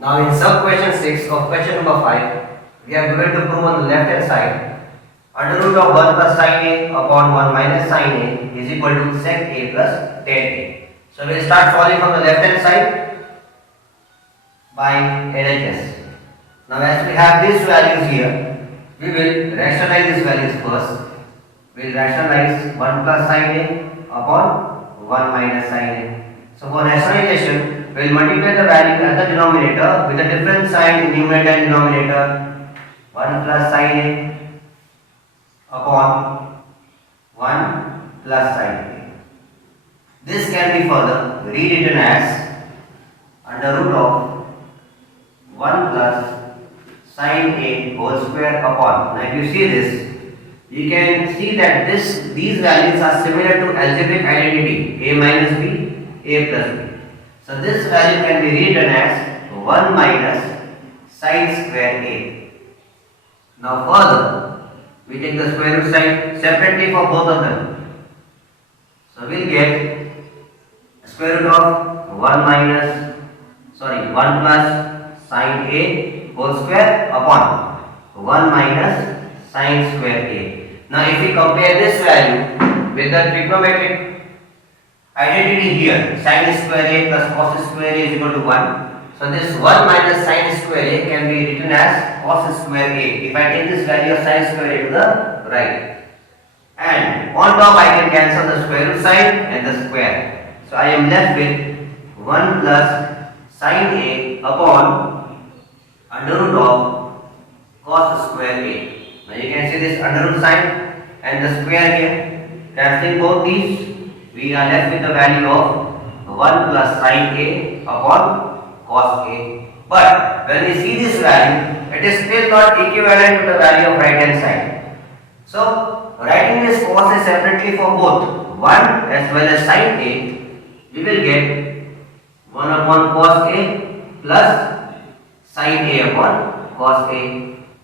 Now in sub question 6 of question number 5, we are going to prove on the left hand side under root of 1 plus sin a upon 1 minus sin a is equal to sec a plus tan a. So we will start solving from the left hand side by LHS. Now as we have these values here, we will rationalize these values first. We will rationalize 1 plus sin a upon 1 minus sin a. So for rationalization, we will multiply the value at the denominator with a different sign in numerator and denominator. 1 plus sin a upon 1 plus sin a. This can be further rewritten as under root of 1 plus sin a whole square upon. Now if you see this, you can see that these values are similar to algebraic identity a minus b, a plus b. So this value can be written as 1 minus sin square a. Now further, we take the square root sign separately for both of them. So we will get square root of 1 plus sin a whole square upon 1 minus sin square a. Now if we compare this value with the trigonometric identity here, sin square a plus cos square a is equal to 1. So this 1 minus sin square a can be written as cos square a. If I take this value of sin square a to the right, and on top I can cancel the square root sign and the square. So I am left with 1 plus sin a upon under root of cos square a. Now you can see this under root sign and the square here. Cancelling both these, we are left with the value of 1 plus sin a upon cos a. But when we see this value, it is still not equivalent to the value of right hand side. So writing this cos a separately for both 1 as well as sin a, we will get 1 upon cos a plus sin a upon cos a.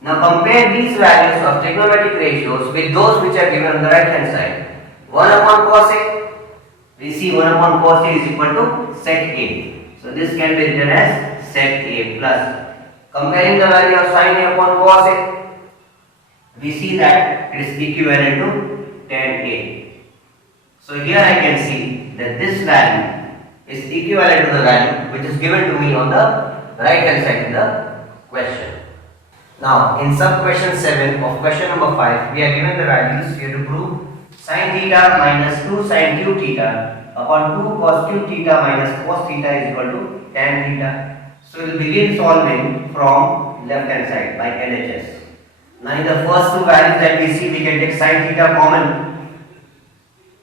Now compare these values of trigonometric ratios with those which are given on the right hand side. 1 upon cos a, we see 1 upon cos a is equal to sec a. So this can be written as sec a plus. Comparing the value of sin a upon cos a, we see that it is equivalent to tan a. So here I can see that this value is equivalent to the value which is given to me on the right hand side in the question. Now in sub question 7 of question number 5, we are given the values here to prove sin theta minus 2 sin cube theta upon 2 cos cube theta minus cos theta is equal to tan theta. So we will begin solving from left hand side by LHS. Now in the first two values that we see, we can take sin theta common.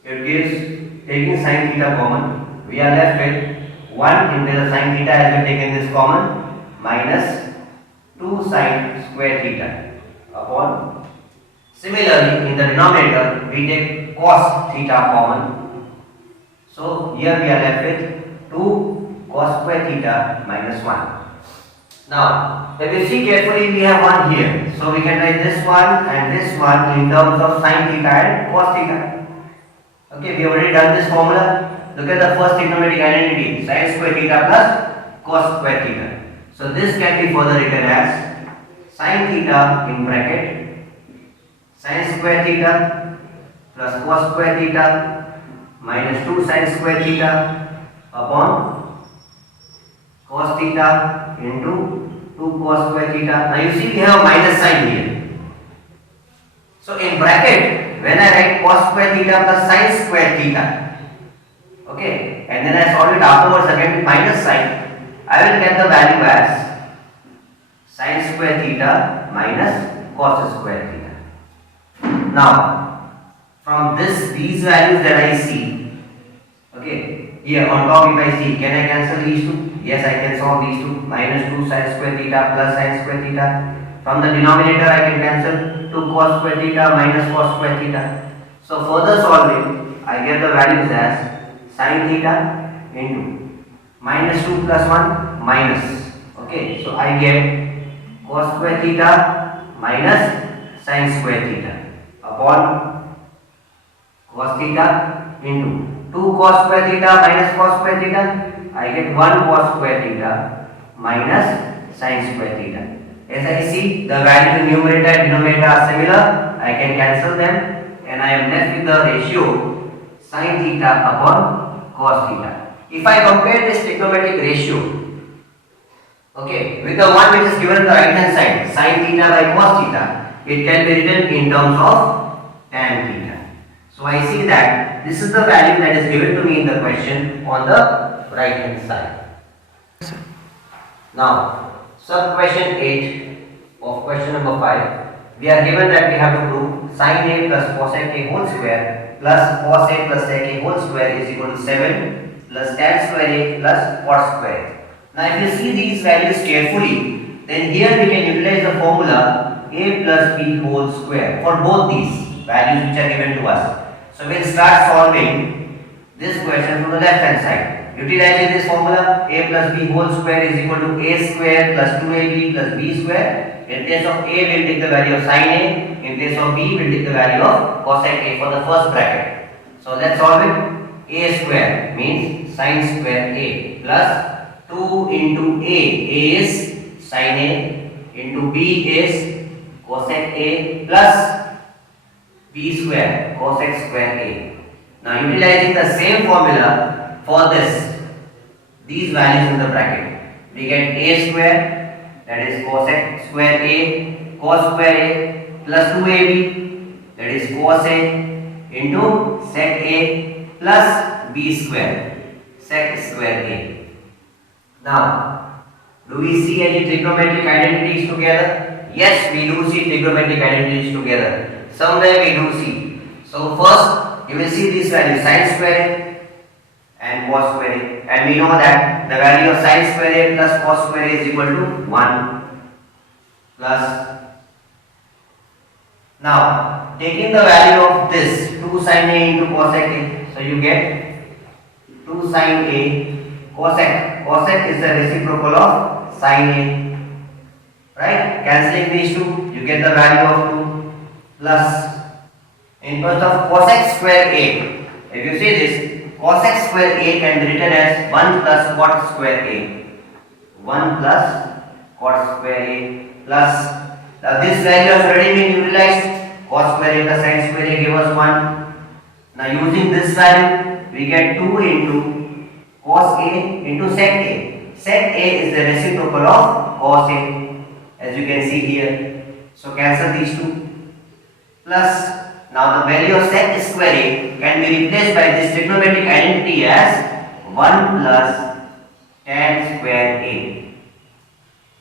It gives, taking sin theta common, we are left with 1 into the sin theta has been taken this common minus 2 sin square theta upon. Similarly, in the denominator, we take cos theta common. So here we are left with 2 cos square theta minus 1. Now, if we see carefully, we have 1 here. So we can write this one and this one in terms of sin theta and cos theta. Okay, we have already done this formula. Look at the first trigonometric identity, sin square theta plus cos square theta. So this can be further written as sin theta in bracket sin square theta plus cos square theta minus 2 sin square theta upon cos theta into 2 cos square theta. Now you see we have a minus sign here. So in bracket, when I write cos square theta plus sin square theta, okay, and then I solve it afterwards again with minus sign, I will get the value as sin square theta minus cos square theta. Now, from these values that I see, okay, here on top if I see, can I cancel these two? Yes, I can solve these two. Minus 2 sin square theta plus sin square theta. From the denominator I can cancel 2 cos square theta minus cos square theta. So further solving, I get the values as sin theta into minus 2 plus 1 minus. Okay, so I get cos square theta minus sin square theta upon cos theta into 2 cos square theta minus cos square theta. I get 1 cos square theta minus sin square theta. As I see the value in numerator and denominator are similar, I can cancel them and I am left with the ratio sin theta upon cos theta. If I compare this trigonometric ratio, okay, with the one which is given on the right hand side, sin theta by cos theta, it can be written in terms of tan theta. So I see that this is the value that is given to me in the question on the right hand side. Now, sub question 8 of question number 5, we are given that we have to prove sin a plus cosec a whole square plus cos a plus sec a whole square is equal to 7 plus tan square a plus cot square a. Now, if you see these values carefully, then here we can utilize the formula a plus b whole square for both these values which are given to us. So, we will start solving this question from the left hand side. Utilizing this formula, a plus b whole square is equal to a square plus 2ab plus b square. In place of a, we will take the value of sin a. In place of b, we will take the value of cosec a for the first bracket. So, let's solve it. A square means sin square a plus 2 into a is sin a into b is cosec a plus b square cosec square a. Now, utilizing the same formula for these values in the bracket, we get a square, that is cosec square a, cos square a plus 2ab, that is cos a into sec a plus b square, sec square a. Now, do we see any trigonometric identities together? Yes, we do see trigonometric identities together. Somewhere we do see. So first, you will see these values sin square a and cos square a, and we know that the value of sin square a plus cos square a is equal to 1 plus. Now, taking the value of this 2 sin a into cosec a, so you get 2 sin a cosec. Cosec is the reciprocal of sin a, right? Cancelling these two, you get the value of 2 plus. In terms of cosec square a, if you see this, cosec square a can be written as 1 plus cot square a. 1 plus cot square a plus. Now this value has already been utilized. Cos square a plus sin square a give us 1. Now using this value, we get 2 into cos a into sec a. Sec a is the reciprocal of cos a, as you can see here. So cancel these two. Plus. Now the value of sec square a can be replaced by this trigonometric identity as 1 plus tan square a.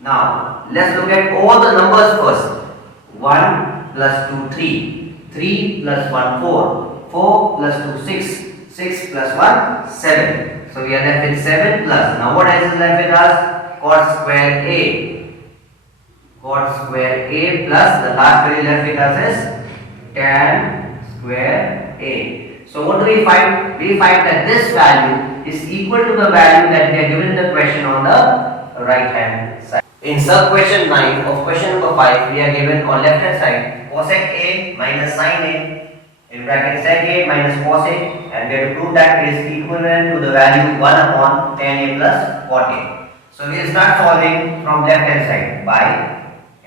Now let's look at all the numbers first. 1 plus 2 3, 3 plus 1 4, 4 plus 2 6, 6 plus 1 7. So we are left with 7 plus. Now what else is left with us? Cot square a. Cot square a plus the last value left with us is tan square a. So what do we find? We find that this value is equal to the value that we are given in the question on the right hand side. In sub question 9 of question number 5, we are given on left hand side cosec a minus sin a in bracket sec a minus cos a, and we have to prove that it is equivalent to the value 1 upon tan a plus cot a. So we will start solving from left hand side by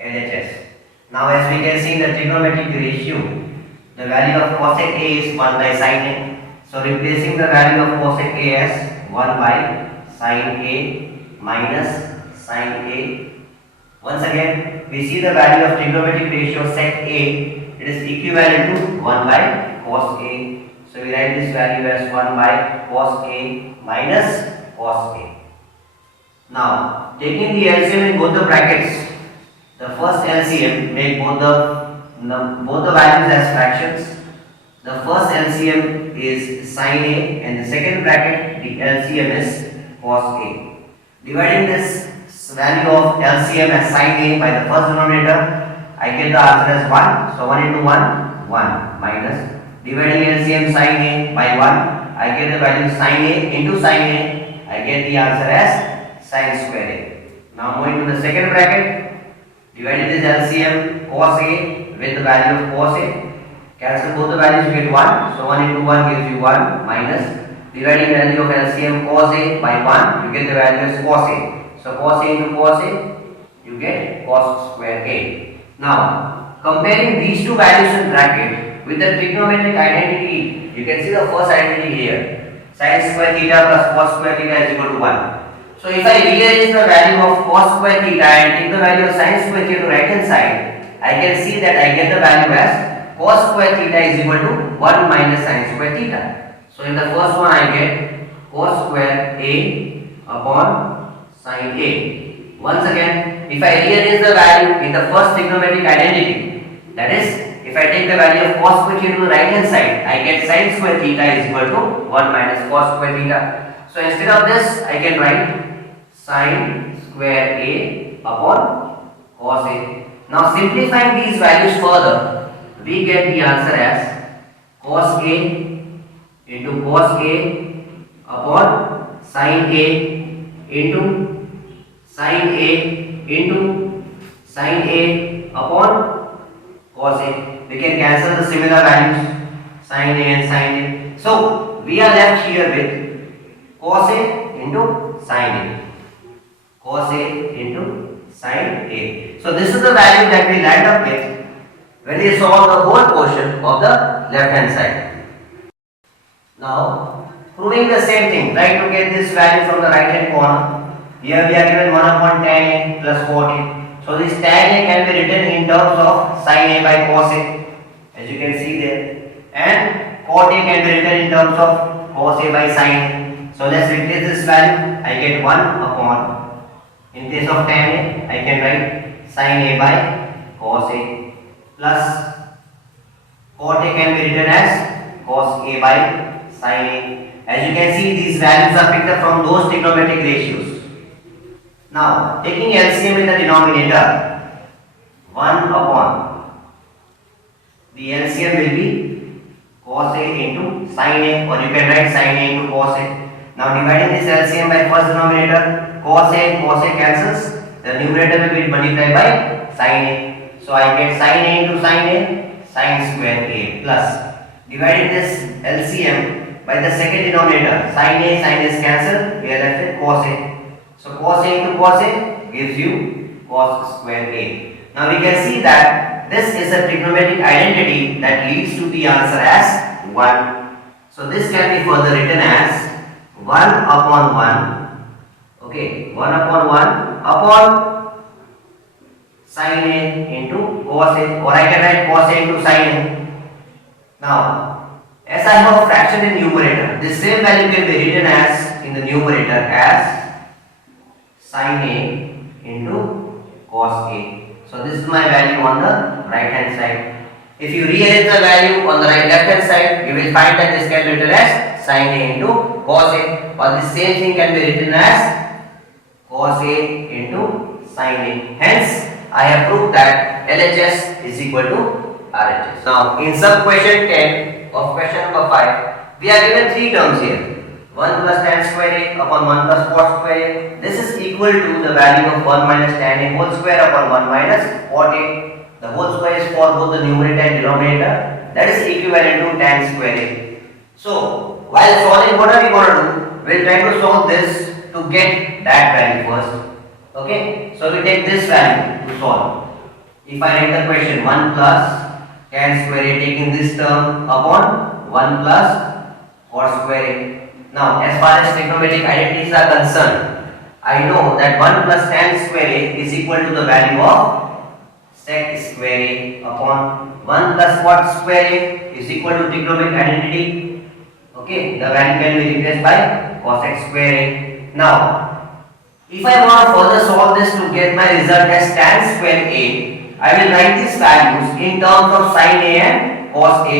LHS. Now as we can see in the trigonometric ratio, the value of cosec a is 1 by sin a. So replacing the value of cosec a as 1 by sin a minus sin a. Once again, we see the value of trigonometric ratio sec a, it is equivalent to 1 by cos a. So we write this value as 1 by cos a minus cos a. Now taking the LCM in both the brackets, the first LCM make both the values as fractions. The first LCM is sin a and the second bracket the LCM is cos a. Dividing this value of LCM as sin a by the first denominator, I get the answer as 1. So 1 into 1, 1 minus. Dividing LCM sin a by 1, I get the value sin a into sin a, I get the answer as sin square a. Now moving to the second bracket, dividing this LCM cos a with the value of cos a, cancel both the values, you get 1. So 1 into 1 gives you 1 minus. Dividing the value of LCM cos a by 1, you get the value as cos a. So cos A into cos A, you get cos square A. Now comparing these two values in bracket with the trigonometric identity, you can see the first identity here. Sin square theta plus cos square theta is equal to 1. So if I rearrange the value of cos square theta and take the value of sin square theta to right hand side, I can see that I get the value as cos square theta is equal to 1 minus sin square theta. So in the first one I get cos square A upon sin A. Once again, if I rearrange the value in the first trigonometric identity, that is, if I take the value of cos square theta to the right hand side, I get sin square theta is equal to 1 minus cos square theta. So instead of this, I can write sin square A upon cos A. Now simplifying these values further, we get the answer as cos A into cos A upon sin A into sin A into sin A upon cos A. We can cancel the similar values, sin A and sin A. So we are left here with cos A into sin A. Cos A into sin A. So this is the value that we land up with when we solve the whole portion of the left hand side. Now proving the same thing, try to get this value from the right hand corner. Here we are given 1 upon tan A plus cot A. So this tan A can be written in terms of sin A by cos A, as you can see there, and cot A can be written in terms of cos A by sin A. So let's replace this value. I get 1 upon, in case of tan A, I can write sin A by cos A plus cot A can be written as cos A by sin A. As you can see, these values are picked up from those trigonometric ratios. Now, taking LCM in the denominator, 1 upon, the LCM will be cos A into sin A, or you can write sin A into cos A. Now dividing this LCM by first denominator, cos A cancels, the numerator will be multiplied by sin A. So I get sin A into sin A, sin square A plus, dividing this LCM by the second denominator, sin A is cancelled, we are left with cos A. So cos A into cos A gives you cos square A. Now we can see that this is a trigonometric identity that leads to the answer as 1. So this can be further written as 1 upon 1, okay, 1 upon 1 upon sin A into cos A, or I can write cos A into sin A. Now, as I have a fraction in numerator, this same value can be written as in the numerator as sin A into cos A. So this is my value on the right hand side. If you rearrange the value on the left hand side, you will find that this can be written as sin A into cos A, or the same thing can be written as cos A into sin A. Hence, I have proved that LHS is equal to RHS. Now, in sub question 10 of question number 5, we are given 3 terms here. 1 plus tan square A upon 1 plus cot square A. This is equal to the value of 1 minus tan A whole square upon 1 minus cot A. The whole square is for both the numerator and denominator. That is equivalent to tan square A. So, while solving, what are we going to do? We will try to solve this to get that value first. Okay? So, we take this value to solve. If I write the question 1 plus tan square A, taking this term upon 1 plus cot square A. Now, as far as trigonometric identities are concerned, I know that 1 plus tan square A is equal to the value of sec square A upon 1 plus cot square A is equal to trigonometric identity. Okay, the value can be replaced by cosec square A. Now, if I want to further solve this to get my result as tan square A, I will write these values in terms of sin A and cos A.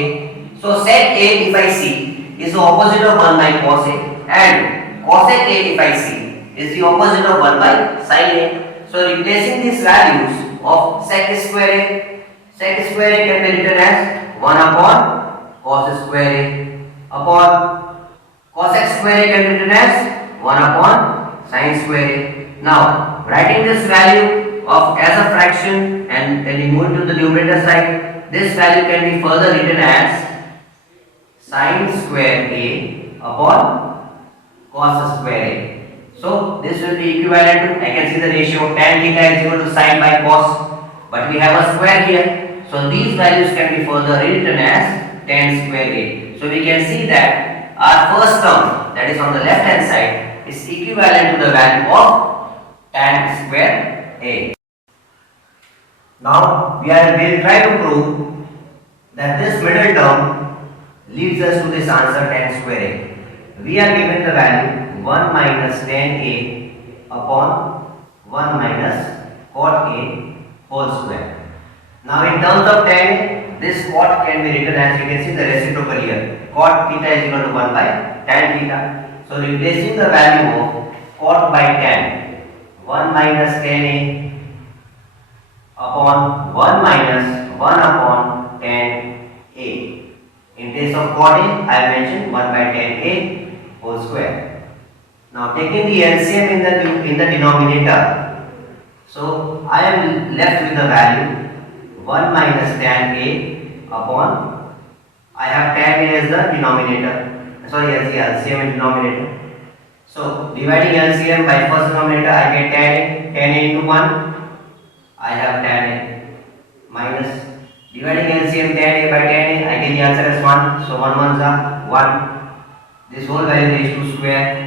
So sec A, if I see, is the opposite of 1 by cos A, and cosec A, if I see, is the opposite of 1 by sin A. So replacing these values of sec square A can be written as 1 upon cos square A upon cosec square A can be written as 1 upon sin square A. Now, writing this value of as a fraction and then you move to the numerator side, this value can be further written as sin square A upon cos square A. So this will be equivalent to, I can see the ratio tan theta is equal to sin by cos, but we have a square here. So these values can be further rewritten as tan square A. So we can see that our first term, that is on the left hand side, is equivalent to the value of tan square A. Now we will try to prove that this middle term leads us to this answer tan square A. We are given the value 1 minus tan A upon 1 minus cot A whole square. Now in terms of tan A, this cot can be written as, you can see the reciprocal here. Cot theta is equal to 1 by tan theta. So replacing the value of cot by tan, 1 minus tan A upon 1 minus 1 upon tan A. In case of cot A, I have mentioned 1 by tan A whole square. Now taking the LCM in the denominator, so I am left with the value 1 minus tan A upon, I have tan A as the denominator, sorry, as the LCM in denominator. So dividing LCM by first denominator, I get tan A into 1, I have tan A minus, dividing LCM tan A by tan A, I get the answer as 1, so 1 ones are 1. This whole value raised to square.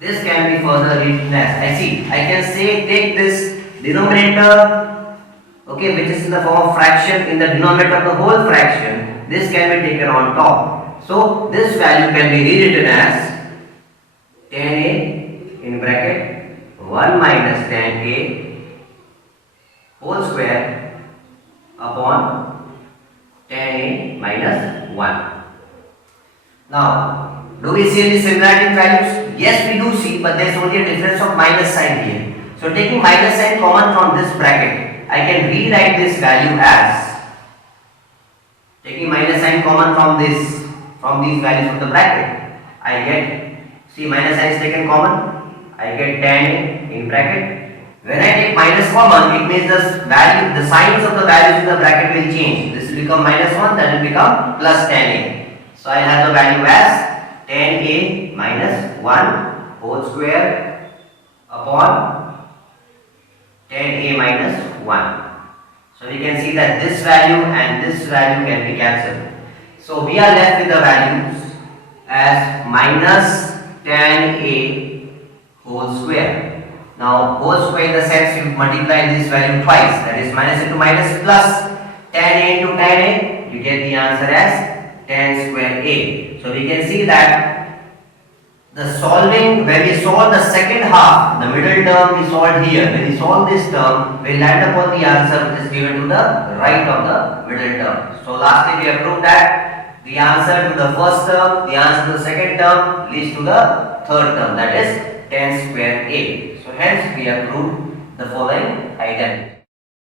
This can be further written as, I can say take this denominator, okay, which is in the form of fraction, in the denominator of the whole fraction, this can be taken on top. So this value can be rewritten as tan A in bracket 1 minus tan A whole square upon tan A minus 1. Now, do we see any similarity in values? Yes, we do see, but there is only a difference of minus sign here. So taking minus sign common from this bracket, I can rewrite this value as, taking minus sign common from these values of the bracket, I get, see minus sign is taken common, I get tan A in bracket. When I take minus common, it means the signs of the values in the bracket will change. This will become minus 1, that will become plus tan A. So I have the value as tan A minus 1 whole square upon tan A minus 1. So we can see that this value and this value can be cancelled. So we are left with the values as minus tan A whole square. Now whole square in the sense you multiply this value twice, that is minus into minus plus tan A into tan A, you get the answer as tan square A. So we can see that the solving, when we solve the second half, the middle term we solved here, when we solve this term, we land upon the answer which is given to the right of the middle term. So lastly we have proved that the answer to the first term, the answer to the second term leads to the third term, that is tan square A. So hence we have proved the following identity.